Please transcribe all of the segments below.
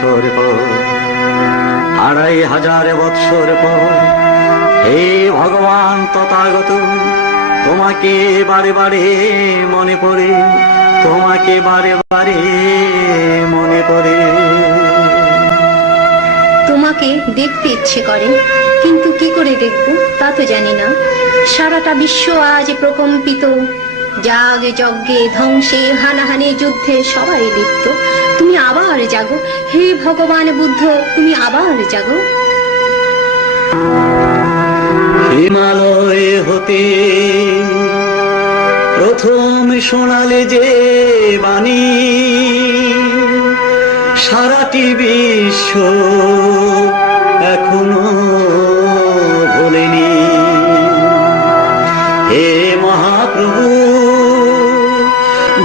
বৎসর পর, 2500 বৎসর পর, হে ভগবান তথাগত, তোমাকে বারে বারে মনে পড়ে, তোমাকে বারে বারে মনে পড়ে। তোমাকে দেখতে ইচ্ছে করে, কিন্তু কি করে দেখবো তা তো জানি না। সারাটা বিশ্ব আজ প্রকম্পিত, যাগে যজ্ঞে ধ্বংসে হানাহানি যুদ্ধে সবাই লিপ্ত। তুমি আবার জাগো হে ভগবান বুদ্ধ, তুমি আবার জাগো। হিমালয় হতে প্রথম শোনালে যে বাণী, সারাটি বিশ্ব এখনো ভোলেনি। হে মহাপ্রভু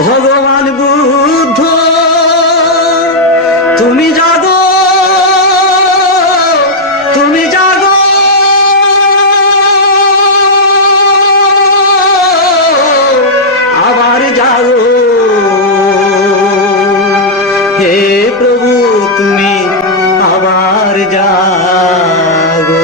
ভগবান বুদ্ধ, তুমি জাগো, তুমি জাগো, আবার জাগো। হে প্রভু তুমি আবার জাগো।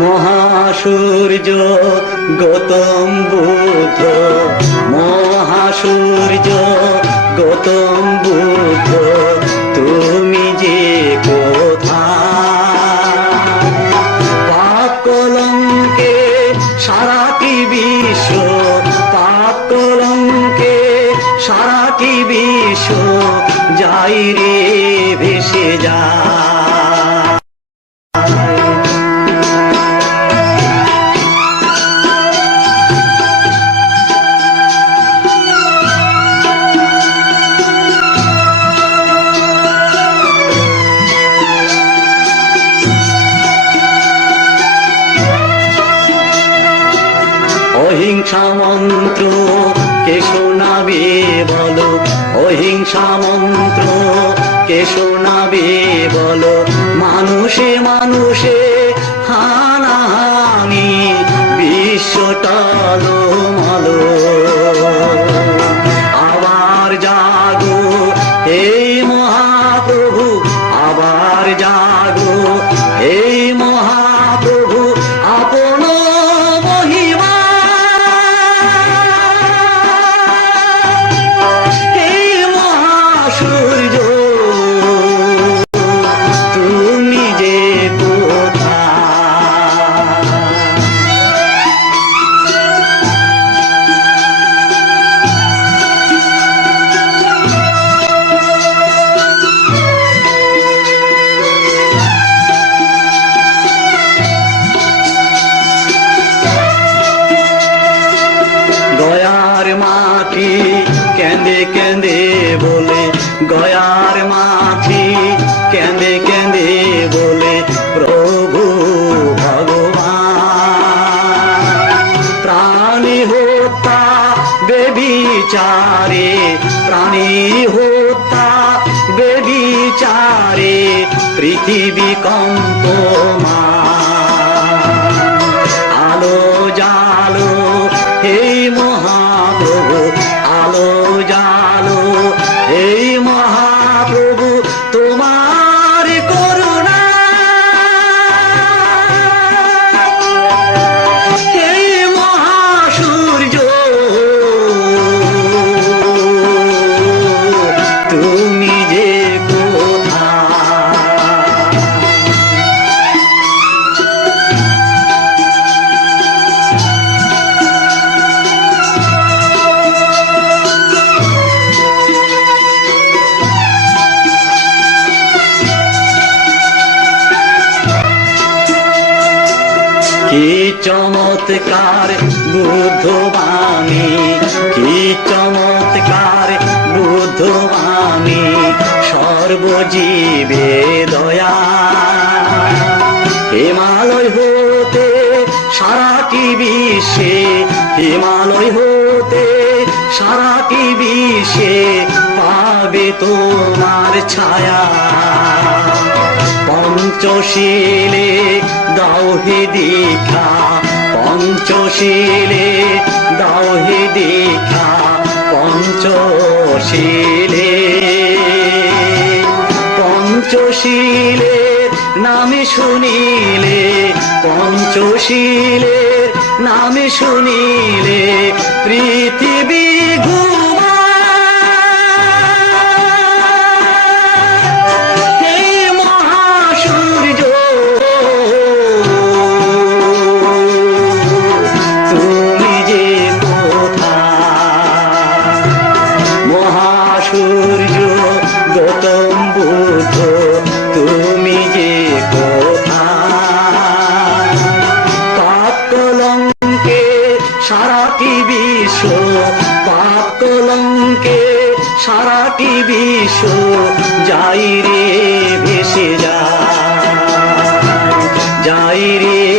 মহাসূর্য গৌতম বুদ্ধ, মহাসূর্য গৌতম বুদ্ধ, তুমি যে কোথায়? পাপ কলঙ্কে সারাটি বিশ্ব, পাপ কলঙ্কে সারাটি বিশ্ব যাই রে ভেসে যায়। অহিংসা মন্ত্র কে শোনাবে বলো, অহিংসা মন্ত্র কে শোনাবে বলো। মানুষে মানুষে হানাহানি, বিশ্ব টলমলো। আবার জাগো এই মহাপ্রভু, আবার জাগো এই মহাপ্রভু, আপন মহিমা এই মহাসূর্য, তুমি যে কোথায়? গয়ার মাটি কেঁদে কেঁদে বলে, গয়ার মাটি কেঁদে কেঁদে বলে, প্রভু ভগবান প্রাণী হত্যা বেবিচারে, প্রাণী হত্যা বেবিচারে, পৃথিবী কম্পমান। আলো জালো এই মহাপ্রভু, আলো জালো এই মহাপ্রভু, তোমার করুণা এই মহাসূর্য, তুমি যে কোথায়? কি চমৎকার বুদ্ধ বাণী, কি চমৎকার বুদ্ধ বাণী, সর্বজীবে দয়া। হিমালয় হতে সারাটি বিশ্বে, হিমালয় হতে সারাটি বিশ্বে পাবে তোমার ছায়া। পঞ্চশীলে দাও হে দীক্ষা, পঞ্চশীলে দাও হে দীক্ষা, পঞ্চশীলে। পঞ্চশীলের নামে শুনিলে, পঞ্চশীলের নামে শুনিলে পৃথিবী সূর্য গৌতম বুদ্ধ তুমি যে কোথায়? পাপ কলঙ্কে সারাটি বিশ্ব, পাপ কলঙ্কে সারাটি বিশ্ব যাই রে ভেসে যায়, যাই রে